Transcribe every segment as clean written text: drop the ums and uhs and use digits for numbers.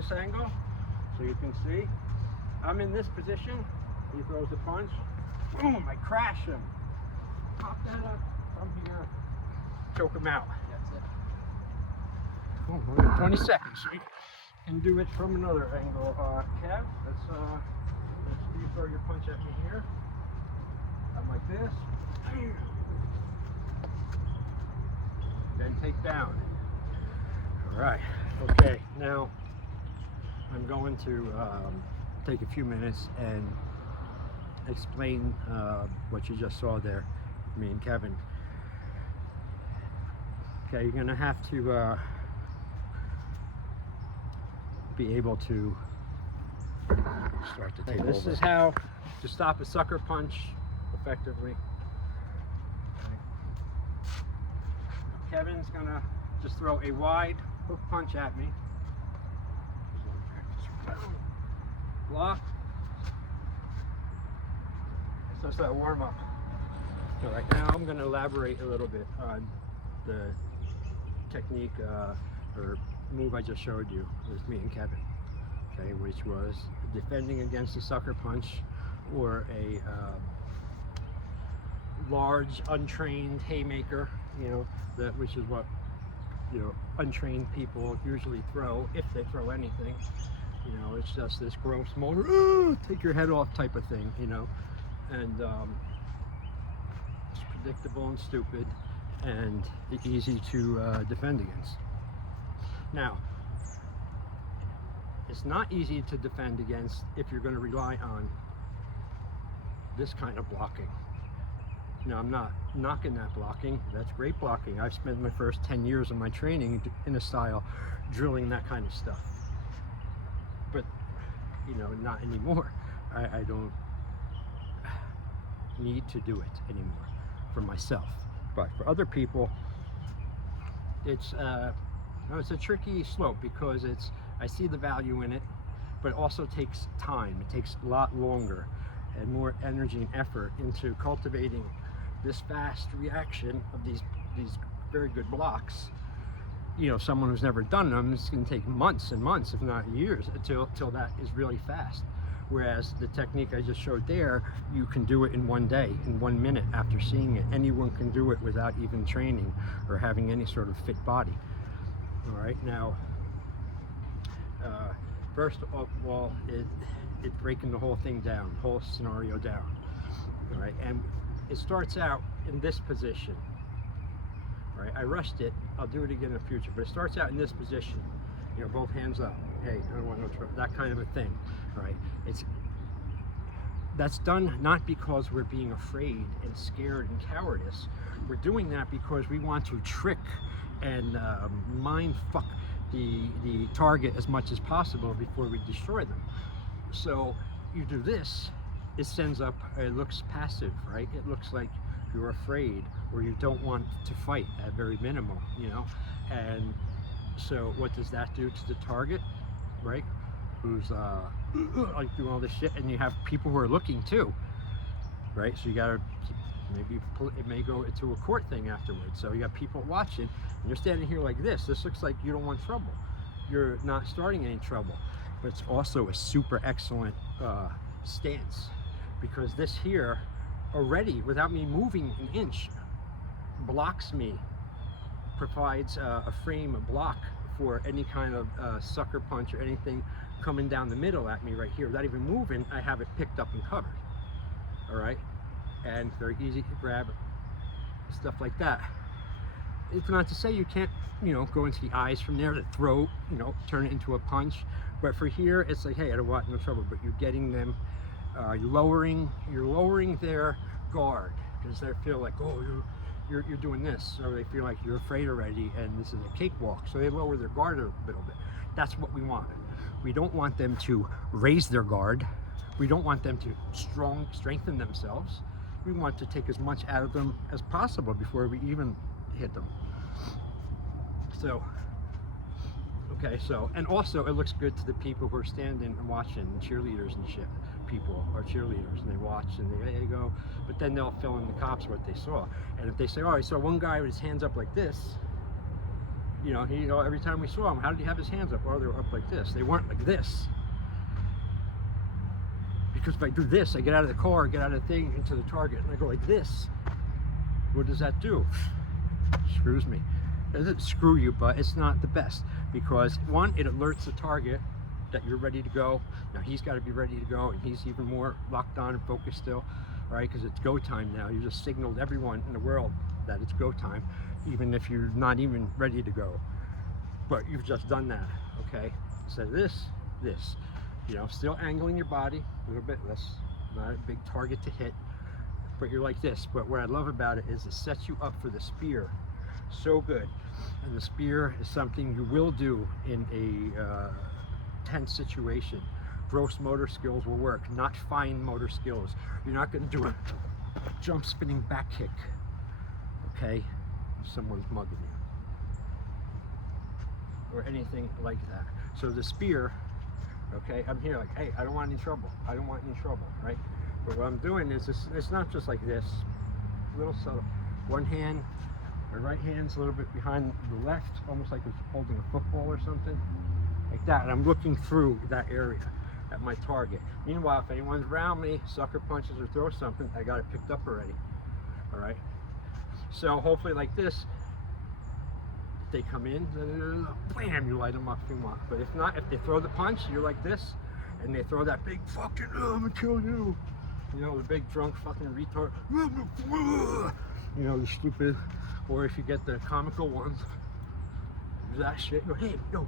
this angle so you can see. I'm in this position. He throws the punch. Boom! I crash him. Pop that up from here. Choke him out. That's it. Oh, we're at 20 seconds. We can do it from another angle. Kev, let's you throw your punch at me here. I'm like this. Then take down. All right. Okay. Now I'm going to take a few minutes and explain what you just saw there, me and Kevin. Okay, you're gonna have to be able to start to take This is how to stop a sucker punch effectively. Okay. Kevin's gonna just throw a wide hook punch at me. Block. It's just a warm up. So right now I'm going to elaborate a little bit on the technique or move I just showed you with me and Kevin. Okay, which was defending against a sucker punch or a large untrained haymaker. You know, which is what untrained people usually throw, if they throw anything. You know, it's just this gross motor, take your head off type of thing, you know, and it's predictable and stupid and easy to defend against. Now, it's not easy to defend against if you're going to rely on this kind of blocking. Now, I'm not knocking that blocking. That's great blocking. I've spent my first 10 years of my training in a style drilling that kind of stuff. But, you know, not anymore. I don't need to do it anymore for myself. But for other people, it's a tricky slope because I see the value in it, but it also takes time. It takes a lot longer and more energy and effort into cultivating this fast reaction of these very good blocks. You know, someone who's never done them, it's going to take months and months, if not years, until that is really fast. Whereas the technique I just showed there, you can do it in one day, in 1 minute after seeing it. Anyone can do it without even training or having any sort of fit body. All right, now, first of all, it's breaking the whole thing down, the whole scenario down. All right, and it starts out in this position. Right, I rushed it. I'll do it again in the future, but it starts out in this position. You know, both hands up. Hey, I don't want no trouble. That kind of a thing. Right? That's done not because we're being afraid and scared and cowardice. We're doing that because we want to trick and mind fuck the target as much as possible before we destroy them. So you do this. It sends up. It looks passive, right? It looks like you're afraid or you don't want to fight at very minimal, you know. And so what does that do to the target, right? Who's like doing all this shit, and you have people who are looking too, right? So you gotta maybe it may go into a court thing afterwards. So you got people watching, and you're standing here like this. This looks like you don't want trouble. You're not starting any trouble, but it's also a super excellent stance, because this here already, without me moving an inch, blocks me, provides a frame, a block for any kind of sucker punch or anything coming down the middle at me right here. Without even moving, I have it picked up and covered. All right, and very easy to grab, stuff like that. It's not to say you can't, you know, go into the eyes from there, the throat, you know, turn it into a punch. But for here, it's like, hey, I don't want no trouble. But you're getting them, you're lowering their guard, because they feel like, oh, you're doing this, or they feel like you're afraid already, and this is a cakewalk. So they lower their guard a little bit. That's what we want. We don't want them to raise their guard. We don't want them to strengthen themselves. We want to take as much out of them as possible before we even hit them. So, okay, so, and also it looks good to the people who are standing and watching, cheerleaders and shit. People are cheerleaders and they watch and they go, but then they'll fill in the cops what they saw. And if they say, oh, I saw one guy with his hands up like this, You know, every time we saw him, how did he have his hands up? Oh, they were up like this. They weren't like this. Because if I do this, I get out of the car, get out of the thing, into the target, and I go like this. What does that do? Screws me. It doesn't screw you, but it's not the best. Because one, it alerts the target that you're ready to go. Now he's got to be ready to go, and he's even more locked on and focused still, right? Because it's go time now. You just signaled everyone in the world that it's go time, even if you're not even ready to go. But you've just done that, okay? So this, you know, still angling your body a little bit less, not a big target to hit, but you're like this. But what I love about it is it sets you up for the spear so good. And the spear is something you will do in a tense situation. Gross motor skills will work, not fine motor skills. You're not going to do a jump spinning back kick, okay? If someone's mugging you or anything like that. So the spear, okay, I'm here like, hey, I don't want any trouble. I don't want any trouble, right? But what I'm doing is it's not just like this, a little subtle. One hand, my right hand's a little bit behind the left, almost like it's holding a football or something, like that. And I'm looking through that area at my target. Meanwhile, if anyone's around me, sucker punches or throws something, I got it picked up already, all right? So hopefully like this, if they come in, bam, you light them up if you want. But if not, if they throw the punch, you're like this, and they throw that big fucking, I'm gonna kill you. You know, the big drunk fucking retard, you know, the stupid, or if you get the comical ones, that shit, go, hey, no,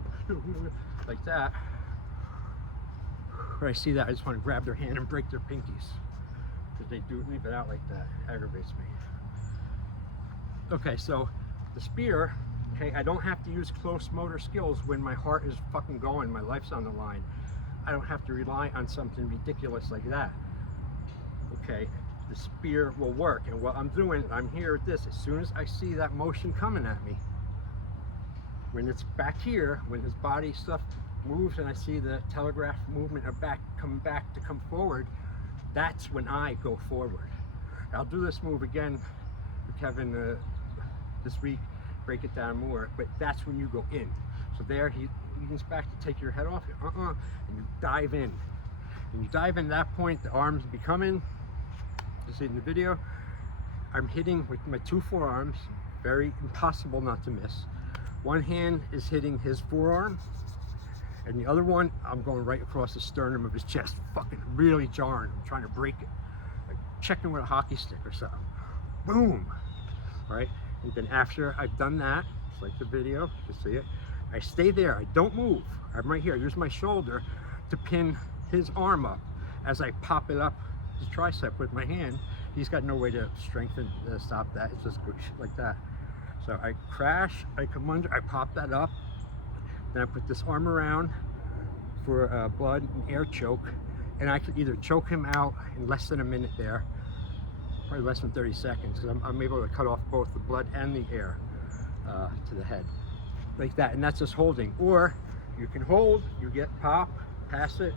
like that. When I see that, I just want to grab their hand and break their pinkies, because they do leave it out like that. It aggravates me. Okay, so the spear, okay, I don't have to use close motor skills when my heart is fucking going, my life's on the line. I don't have to rely on something ridiculous like that. Okay, the spear will work, and what I'm doing, I'm here at this. As soon as I see that motion coming at me, when it's back here, when his body stuff moves and I see the telegraph movement of come forward, that's when I go forward. I'll do this move again with Kevin this week, break it down more, but that's when you go in. So there he leans back to take your head off, and you dive in. When you dive in, at that point, the arms be coming. You see in the video, I'm hitting with my two forearms, very impossible not to miss. One hand is hitting his forearm, and the other one, I'm going right across the sternum of his chest, fucking really jarring. I'm trying to break it, like checking with a hockey stick or something. Boom, right? And then after I've done that, it's like the video, you can see it, I stay there, I don't move. I'm right here, use my shoulder to pin his arm up as I pop it up his tricep with my hand. He's got no way to strengthen, stop that, it's just like that. So I crash, I come under, I pop that up, then I put this arm around for blood and air choke, and I could either choke him out in less than a minute there, probably less than 30 seconds, because I'm able to cut off both the blood and the air to the head, like that, and that's just holding. Or you can hold, you get pop, pass it,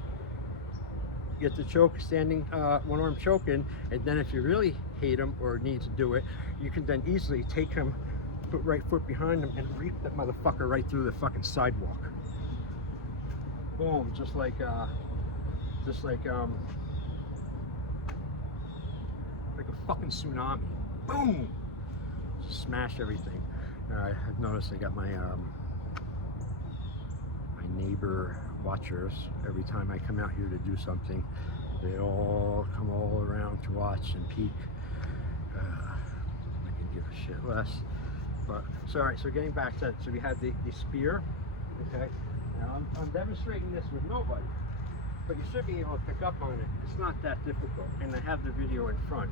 get the choke, standing one arm choking, and then if you really hate him or need to do it, you can then easily take him, put right foot behind him, and reap that motherfucker right through the fucking sidewalk. Boom, just like a fucking tsunami. Boom, smash everything. I've noticed I got my my neighbor watchers. Every time I come out here to do something, they all come all around to watch and peek. I can give a shit less. But sorry, so getting back to that, so we had the spear, okay? Now I'm demonstrating this with nobody, but you should be able to pick up on it. It's not that difficult, and I have the video in front.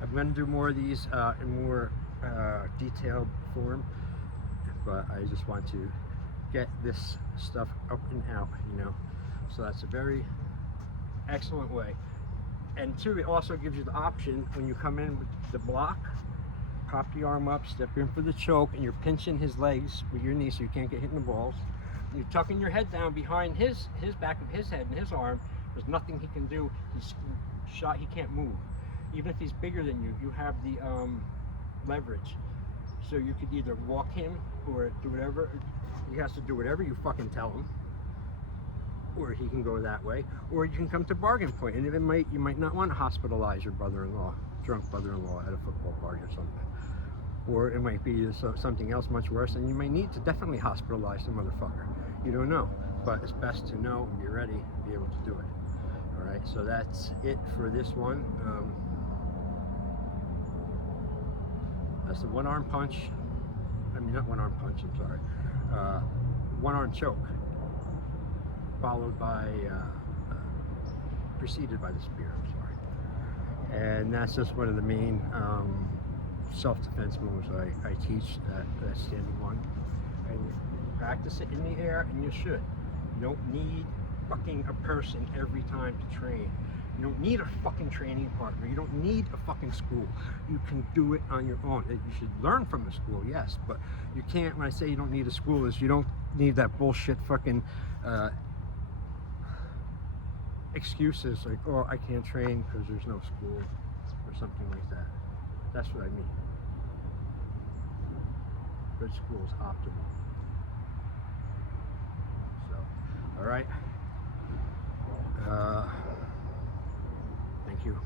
I'm going to do more of these in more detailed form, but I just want to get this stuff up and out, you know? So that's a very excellent way. And two, it also gives you the option when you come in with the block, pop the arm up, step in for the choke, and you're pinching his legs with your knee so you can't get hit in the balls. You're tucking your head down behind his back of his head and his arm. There's nothing he can do. He's shot, he can't move. Even if he's bigger than you, you have the leverage. So you could either walk him or do whatever. He has to do whatever you fucking tell him, or he can go that way, or you can come to bargain point, and you might not want to hospitalize your brother-in-law, drunk brother-in-law at a football party or something, or it might be something else much worse, and you may need to definitely hospitalize the motherfucker. You don't know, but it's best to know and be ready and be able to do it. All right, so that's it for this one. That's the one-arm punch. I mean, not one-arm punch, I'm sorry. One-arm choke, followed by, preceded by the spear, I'm sorry. And that's just one of the main self-defense moves I teach, that standing one. And you practice it in the air, and you should. You don't need fucking a person every time to train. You don't need a fucking training partner. You don't need a fucking school. You can do it on your own. You should learn from a school, yes, but you can't. When I say you don't need a school, is you don't need that bullshit fucking excuses like, oh, I can't train because there's no school or something like that. That's what I mean. Good school is optimal. So, all right. Thank you.